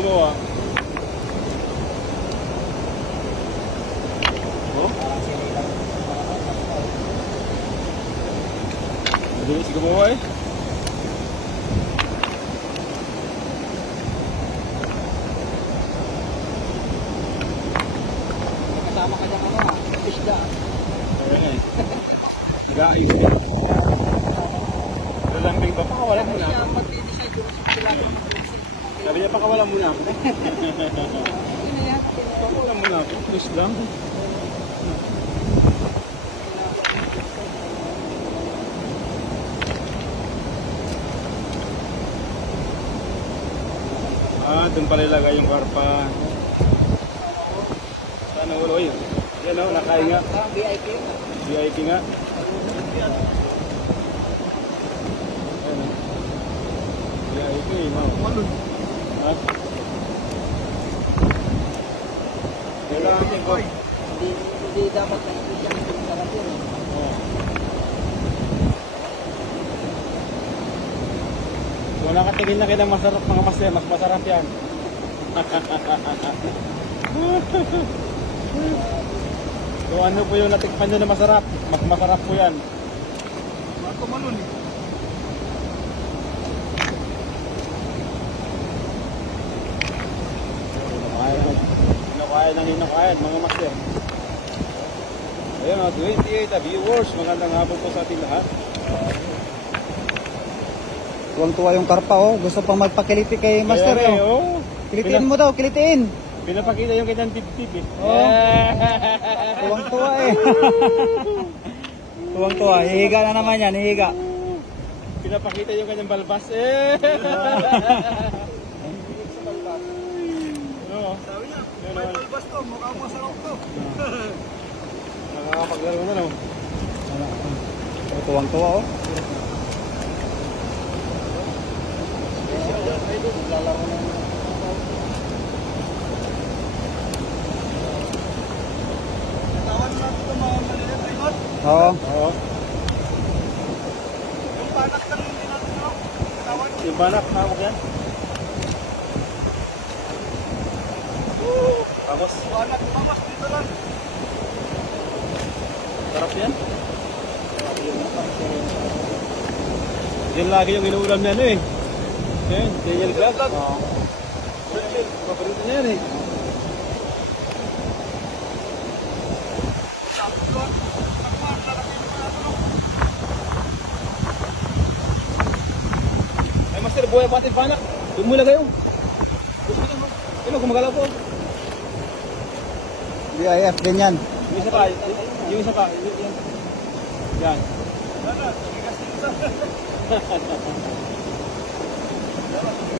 gumawa. Oh? Mabilis gumawa eh. Kasama ka dyan ano isda. Okay. Guys. Lalambing ba? Pakawalan mo na ako. Sabi niya pakawalan mo na ako. Pakawalan mo na ako. Please lang. Doon pala ilagay yung karpa. Sana ulo yun. Yan o, nakain nga. VIP. VIP nga. VIP, no? Ha? Kailangan natin ko. Hindi dapat na ito siya ang sarap yun. Kung nakatingin na kayo ng masarap mga master, mas masarap yan. Kung ano po yung natikpan nyo na masarap, mas masarap po yan. Ako malun eh. Hinakayan mga master. Ayan o, 28 viewers. Magandang hapon po sa ating lahat. Tuwang-tuwa yung karpa oh. Gusto pang magpakiliti kay master Ayan, oh. Kilitiin mo daw, kilitiin. Pinapakita yung kanyang tip-tip eh. Oh. Tuwang-tuwa eh. Tuwang-tuwa. Hihiga na naman yan, hihiga. Pinapakita yung kanyang balbas eh. Sabi niya, may balbas to, mukhang masarap to. Nakakapaglaro na no. Tuwang-tuwa oh. Lalaro na. Natawan natin ito mga maliit ay not. Oo. Oo. Yung panak lang hindi natin no? Natawan. Yung banak, hawak yan. Tapos, Panak, mamas dito lang. sarap yan. Yan lagi yung inuulam niya no eh. Yan, Daniel Vlog. Oo. Paborito niya yan eh. Ay master, buhay pati panak. Doon mo lagay yung. Ano, gumagalaw po. BIF din yan. Yung isa pa, yung isa pa. Yan.